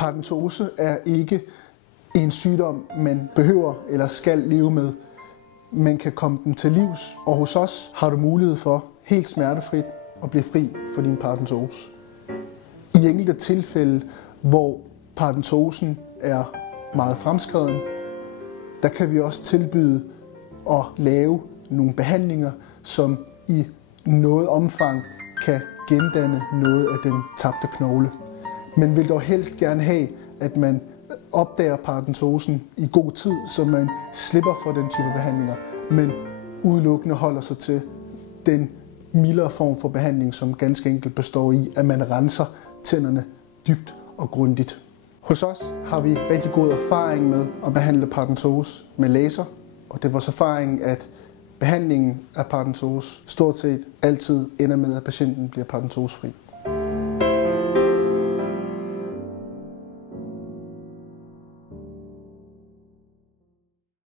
Paradentose er ikke en sygdom, man behøver eller skal leve med. Man kan komme den til livs, og hos os har du mulighed for helt smertefrit at blive fri for din paradentose. I enkelte tilfælde, hvor paradentosen er meget fremskreden, der kan vi også tilbyde at lave nogle behandlinger, som i noget omfang kan gendanne noget af den tabte knogle. Men vil dog helst gerne have, at man opdager paradentosen i god tid, så man slipper for den type behandlinger, men udelukkende holder sig til den mildere form for behandling, som ganske enkelt består i, at man renser tænderne dybt og grundigt. Hos os har vi rigtig god erfaring med at behandle paradentose med laser, og det er vores erfaring, at behandlingen af paradentose stort set altid ender med, at patienten bliver paradentosefri.